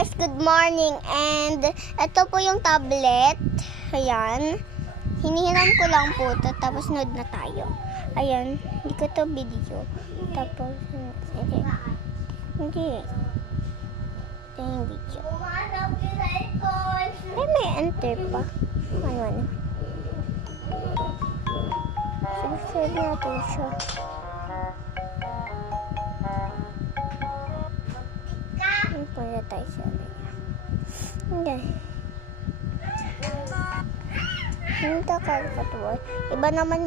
guys, good morning. And ito po yung tablet. Ayan. Hinihiram ko lang po ito. Tapos nood na tayo. Ayan. Hindi ko to video. Tapos, hindi. Ito yung video. Ay, may enter pa. Ano. Subscribe natin siya. Pwede tayo siya. Hindi. Hindi ka katuwa. Iba naman